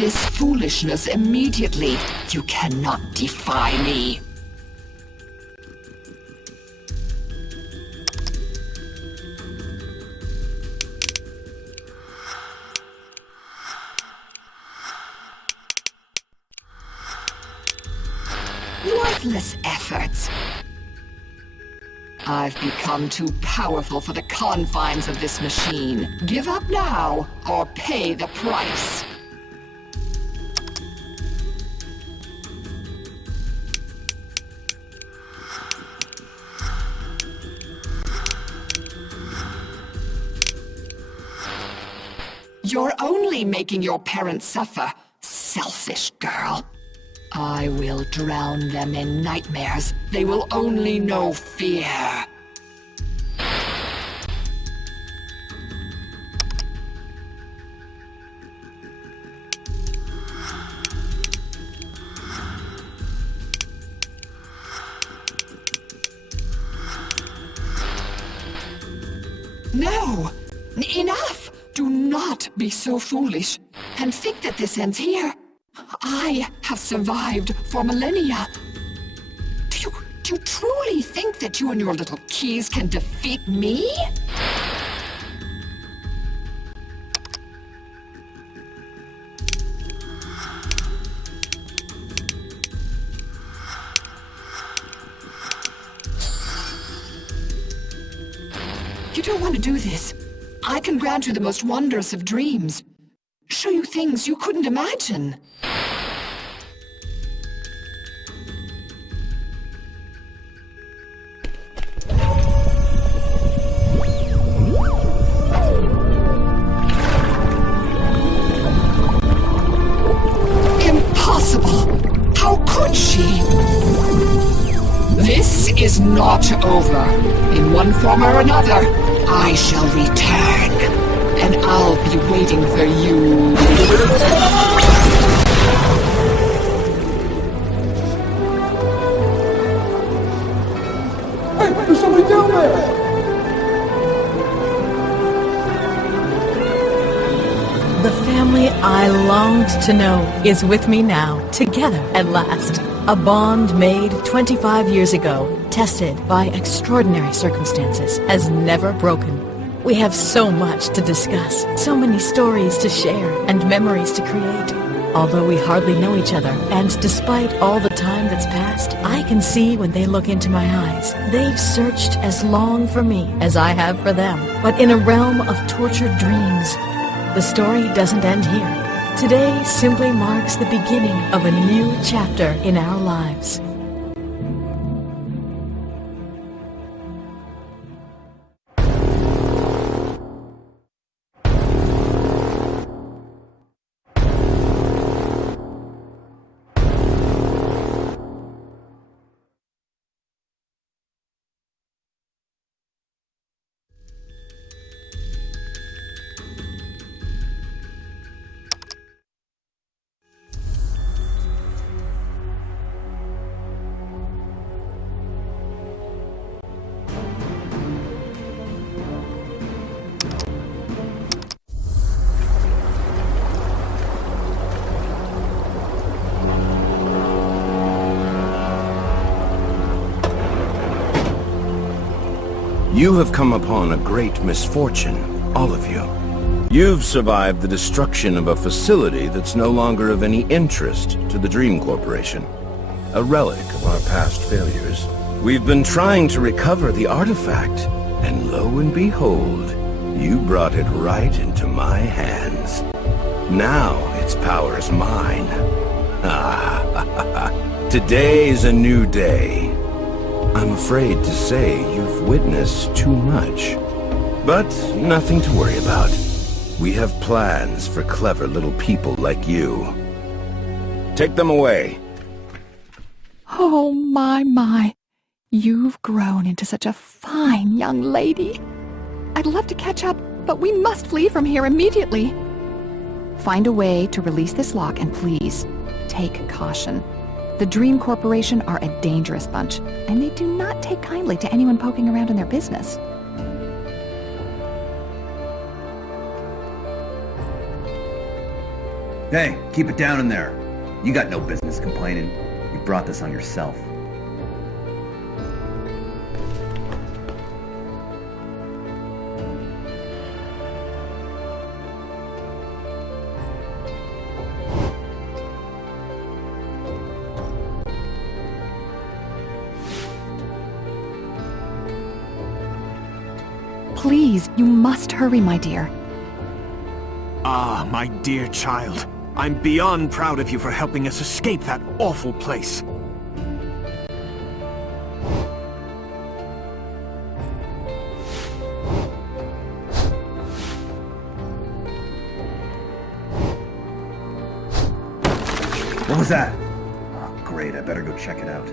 this foolishness immediately. You cannot defy me. Worthless efforts. I've become too powerful for the confines of this machine. Give up now, or pay the price. You're only making your parents suffer, selfish girl. I will drown them in nightmares. They will only know fear. No! Enough! Do not be so foolish and think that this ends here. I have survived for millennia. Do you truly think that you and your little keys can defeat me? You don't want to do this. I can grant you the most wondrous of dreams. Show you things you couldn't imagine. Impossible! How could she? This is not over. In one form or another, I shall return. And I'll be waiting for you. Hey, there's somebody down there! The family I longed to know is with me now, together at last. A bond made 25 years ago, tested by extraordinary circumstances, has never broken. We have so much to discuss, so many stories to share, and memories to create. Although we hardly know each other, and despite all the time that's passed, I can see when they look into my eyes. They've searched as long for me as I have for them, but in a realm of tortured dreams. The story doesn't end here. Today simply marks the beginning of a new chapter in our lives. You have come upon a great misfortune, all of you. You've survived the destruction of a facility that's no longer of any interest to the Dream Corporation. A relic of our past failures. We've been trying to recover the artifact, and lo and behold, you brought it right into my hands. Now its power is mine. Today's a new day. I'm afraid to say you've witnessed too much. But nothing to worry about. We have plans for clever little people like you. Take them away. Oh, my. You've grown into such a fine young lady. I'd love to catch up, but we must flee from here immediately. Find a way to release this lock, and please, take caution. The Dream Corporation are a dangerous bunch, and they do not take kindly to anyone poking around in their business. Hey, keep it down in there. You got no business complaining. You brought this on yourself. Please, you must hurry, my dear. Ah, my dear child. I'm beyond proud of you for helping us escape that awful place. What was that? Oh, great, I better go check it out.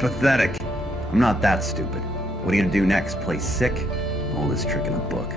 Pathetic. I'm not that stupid. What are you gonna do next? Play sick? Oldest trick in the book.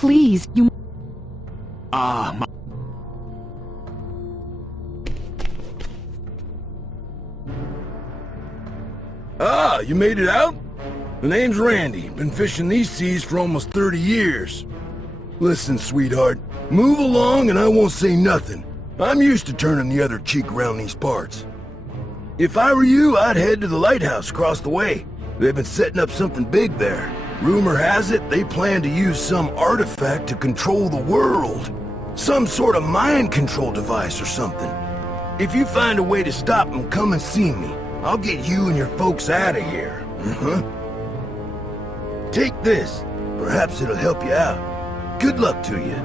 Please, you... Ah, my... Ah, you made it out? The name's Randy. Been fishing these seas for almost 30 years. Listen, sweetheart, move along and I won't say nothing. I'm used to turning the other cheek around these parts. If I were you, I'd head to the lighthouse across the way. They've been setting up something big there. Rumor has it they plan to use some artifact to control the world. Some sort of mind control device or something. If you find a way to stop them, come and see me. I'll get you and your folks out of here. Take this. Perhaps it'll help you out. Good luck to you.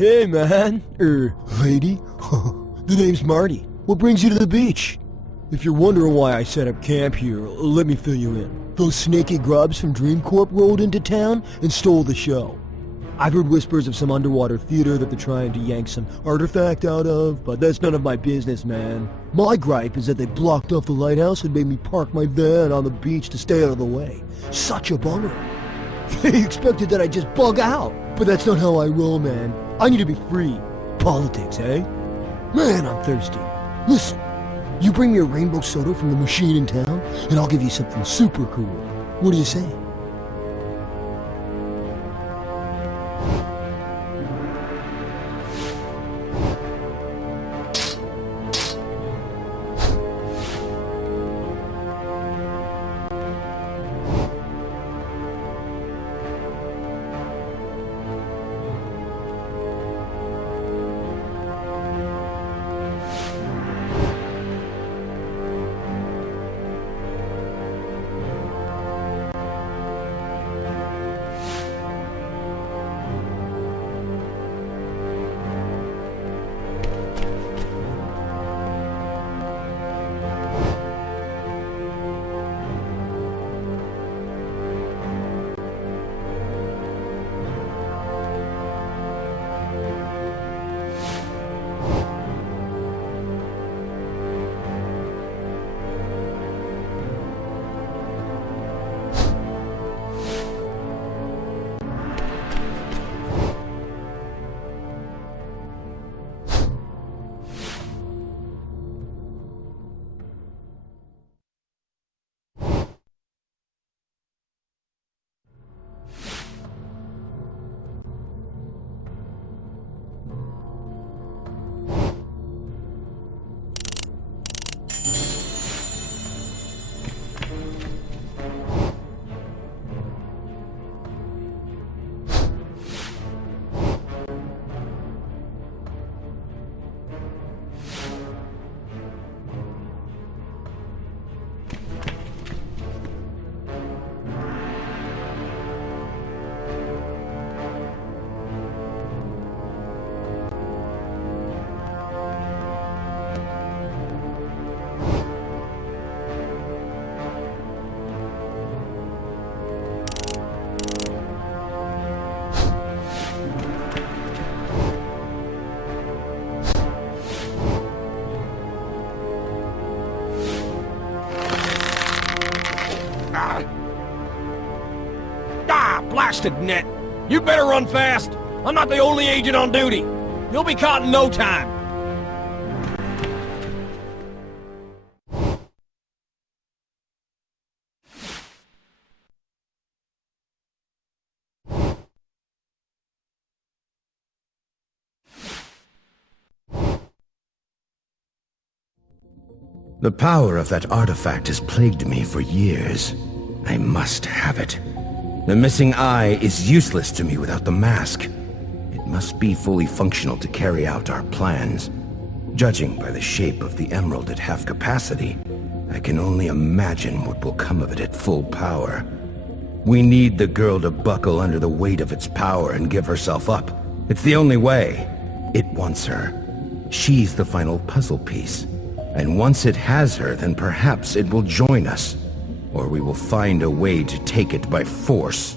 Hey, man. Lady? The name's Marty. What brings you to the beach? If you're wondering why I set up camp here, let me fill you in. Those snaky grubs from Dream Corp rolled into town and stole the show. I've heard whispers of some underwater theater that they're trying to yank some artifact out of, but that's none of my business, man. My gripe is that they blocked off the lighthouse and made me park my van on the beach to stay out of the way. Such a bummer. They expected that I'd just bug out, but that's not how I roll, man. I need to be free. Politics, eh? Man, I'm thirsty. Listen, you bring me a rainbow soda from the machine in town, and I'll give you something super cool. What do you say? Blasted net! You better run fast! I'm not the only agent on duty! You'll be caught in no time! The power of that artifact has plagued me for years. I must have it. The missing eye is useless to me without the mask. It must be fully functional to carry out our plans. Judging by the shape of the emerald at half capacity, I can only imagine what will come of it at full power. We need the girl to buckle under the weight of its power and give herself up. It's the only way. It wants her. She's the final puzzle piece. And once it has her, then perhaps it will join us. Or we will find a way to take it by force.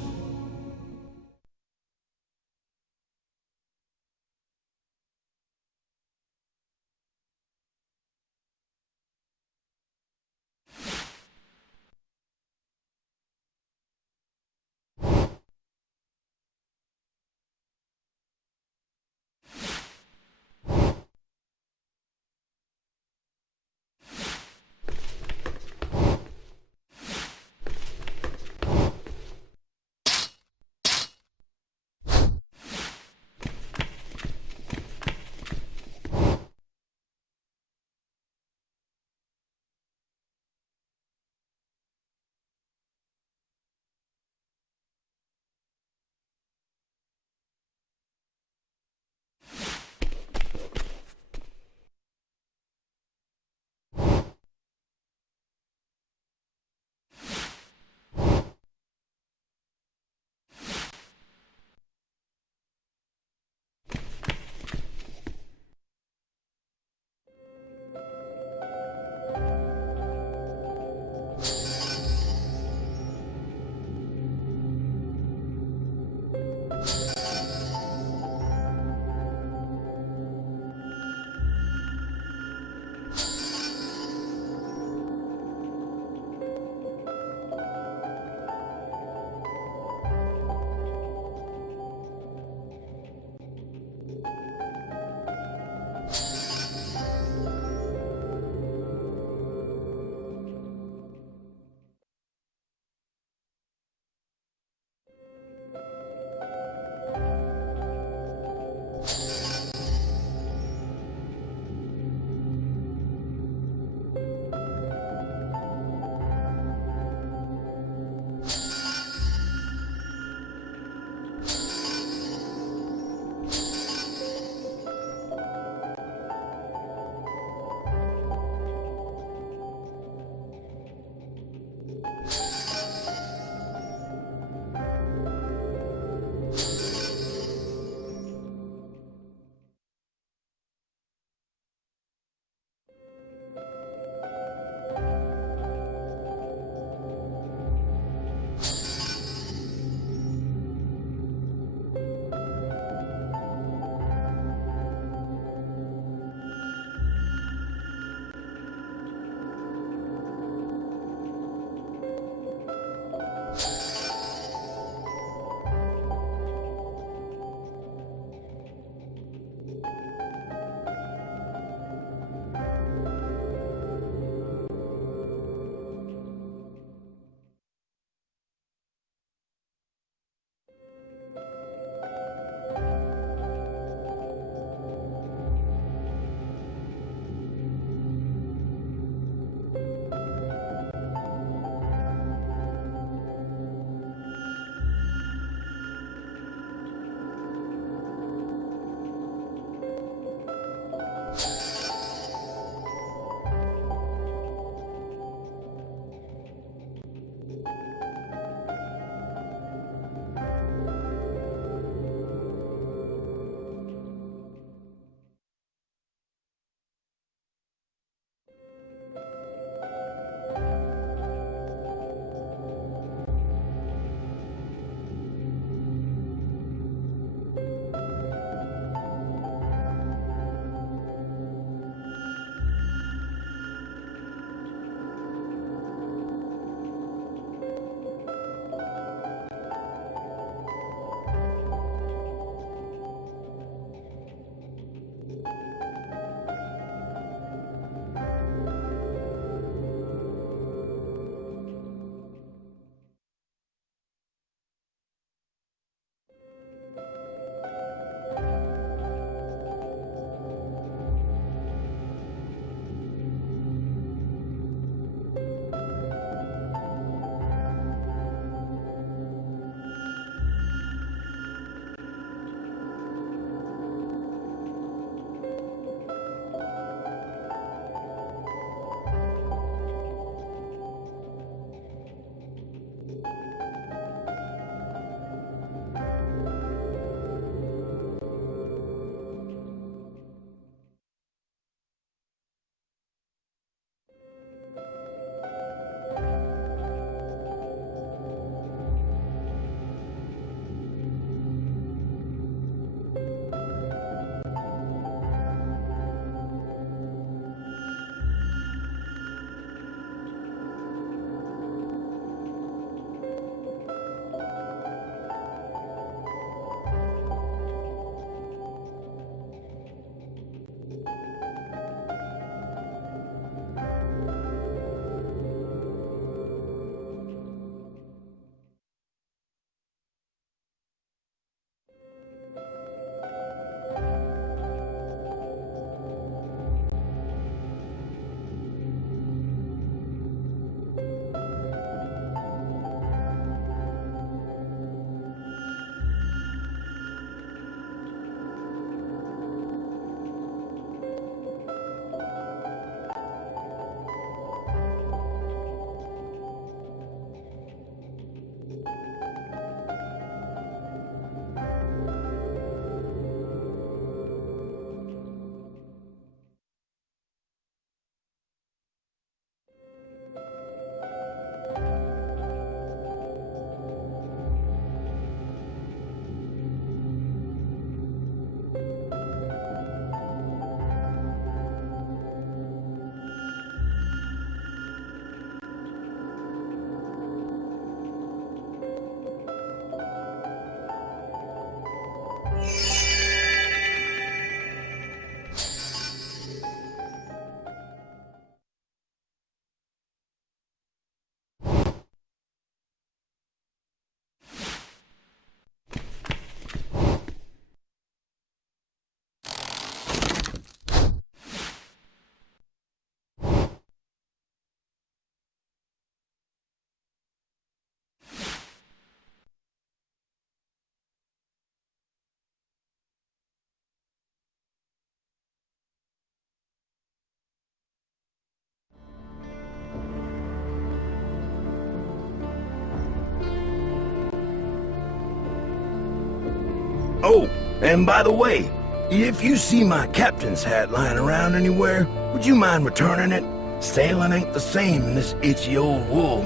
Oh, and by the way, if you see my captain's hat lying around anywhere, would you mind returning it? Sailing ain't the same in this itchy old wool.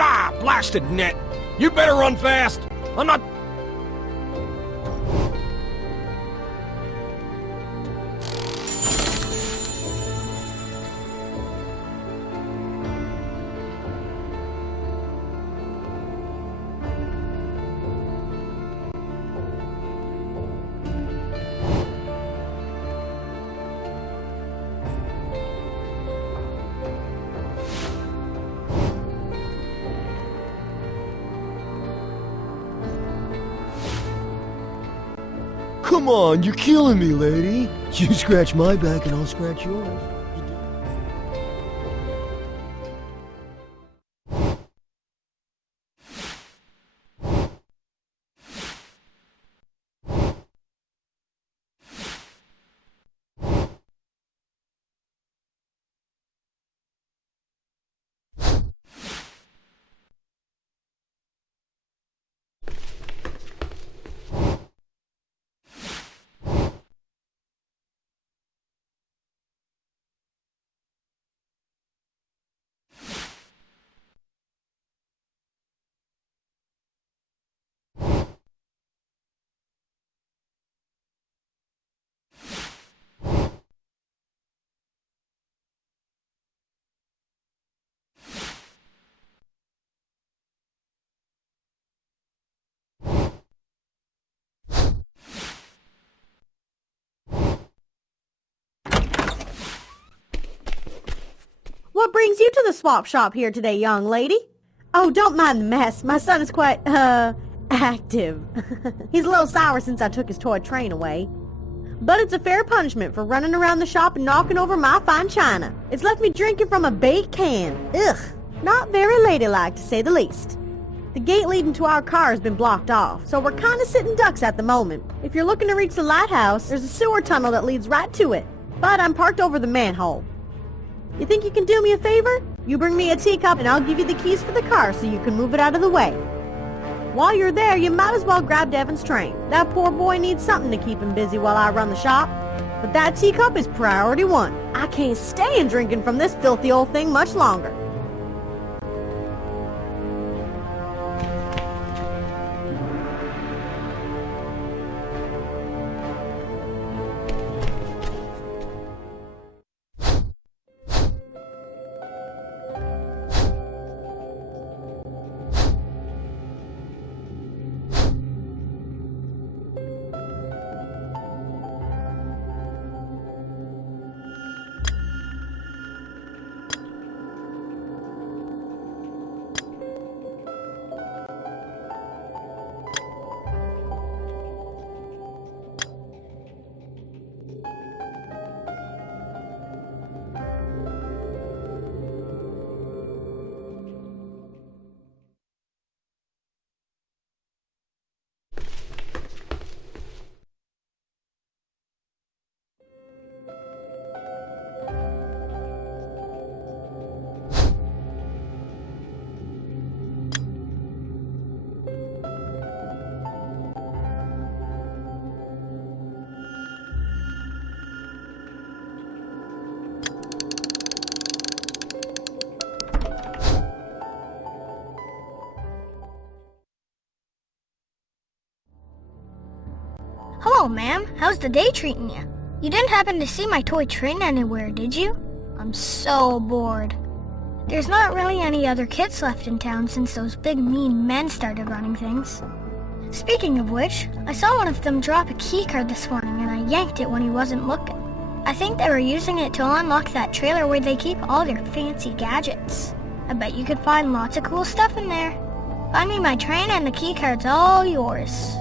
Ah, blasted net! You better run fast! I'm not... Come on, you're killing me, lady. You scratch my back and I'll scratch yours. What brings you to the swap shop here today, young lady? Oh, don't mind the mess. My son is quite, active. He's a little sour since I took his toy train away. But it's a fair punishment for running around the shop and knocking over my fine china. It's left me drinking from a baked can. Ugh, not very ladylike to say the least. The gate leading to our car has been blocked off, so we're kind of sitting ducks at the moment. If you're looking to reach the lighthouse, there's a sewer tunnel that leads right to it. But I'm parked over the manhole. You think you can do me a favor? You bring me a teacup and I'll give you the keys for the car so you can move it out of the way. While you're there, you might as well grab Devin's train. That poor boy needs something to keep him busy while I run the shop. But that teacup is priority one. I can't stand drinking from this filthy old thing much longer. Hello, ma'am. How's the day treating you? You didn't happen to see my toy train anywhere, did you? I'm so bored. There's not really any other kids left in town since those big mean men started running things. Speaking of which, I saw one of them drop a keycard this morning and I yanked it when he wasn't looking. I think they were using it to unlock that trailer where they keep all their fancy gadgets. I bet you could find lots of cool stuff in there. Find me my train and the keycard's all yours.